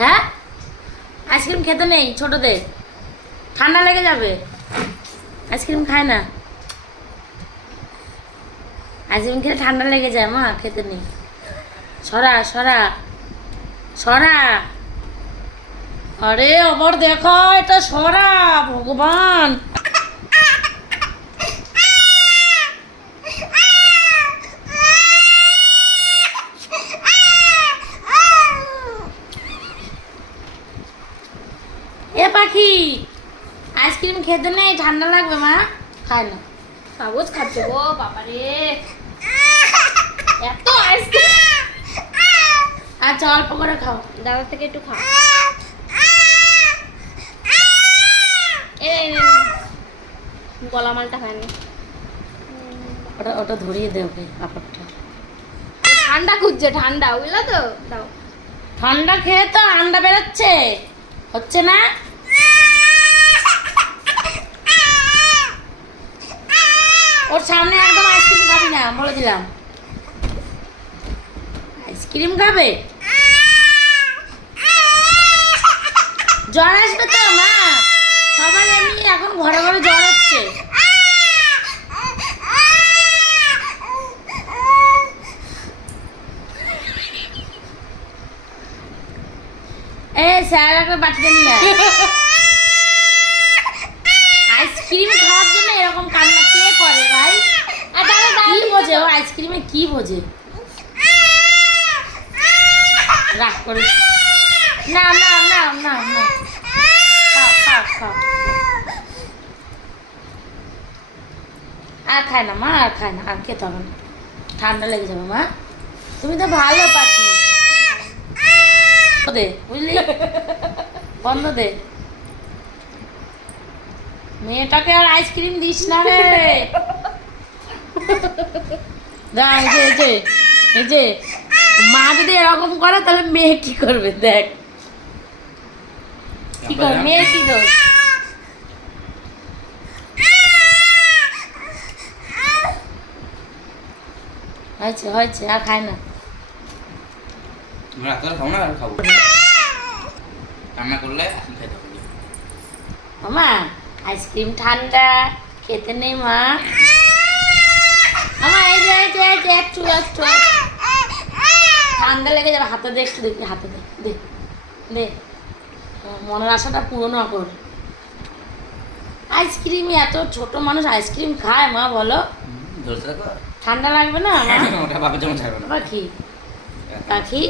হ্যাঁ আইসক্রিম খেতে নেই ছোটদের, ঠান্ডা লেগে যাবে। আইসক্রিম খায় না, আইসক্রিম খেলে ঠান্ডা লেগে যায়, মা খেতে নেই। সরা সরা সরা, আরে আবার দেখো এটা সরা, ভগবান। এ পাখি আইসক্রিম খেতে নেই, ঠান্ডা লাগবে, মা খায় না। কাগজ খাচ্ছে গো বাবা রে, এত আইসক্রিম। আচ্ছা অল্প করে খাও, দাদা থেকে একটু খাও। গলা মালটা হয়নি, ওটা ওটা ধরিয়ে দে ওকে, কাপড়টা। ঠান্ডা খুঁজছে, ঠান্ডা বুঝলা তো, দাও। ঠান্ডা খেয়ে তো আন্ডা বেরোচ্ছে, হচ্ছে না। ওর সামনে একদম আইসক্রিম খাবি না, বলে দিলাম। আইসক্রিম খাবে, জ্বর আসবে তো মা, সবার এমনি এখন ঘরে ঘরে জ্বর হচ্ছে। স্যার একটা বাটিতে নিয়ে আইসক্রিম খাওয়ার জন্য এরকম কান্না কে করে ভাই? আর দাদা কি বোঝে ও আইসক্রিমে, কি বোঝে? রাগ করে না না না না না, খাও খাও খাও। আর খায় না মা, আর খায় না, আর খেতে হবে না, ঠান্ডা লেগে যাবে মা। তুমি তো ভালো পাখি, দে বুঝলি, বন্ধ দে। মেয়েটাকে আর আইসক্রিম দিস না রে। এই যে এই যে এই যে মা যদি এরকম করে তাহলে মেয়ে কি করবে দেখ, কি করবে মেয়ে, কি দোষ? হয়েছে হয়েছে, আর খায় না। মামা আইসক্রিম ঠান্ডা, খেতে নেই মা। মামা এই যে এই যে এই যে একটু একটু ঠান্ডা লেগে যাবে, হাতে দে একটু, দেখি হাতে দে, দে দে, মনের আশাটা পূরণ কর। আইসক্রিম, এত ছোট মানুষ আইসক্রিম খায় মা, বলো? ঠান্ডা লাগবে না পাখি? পাখি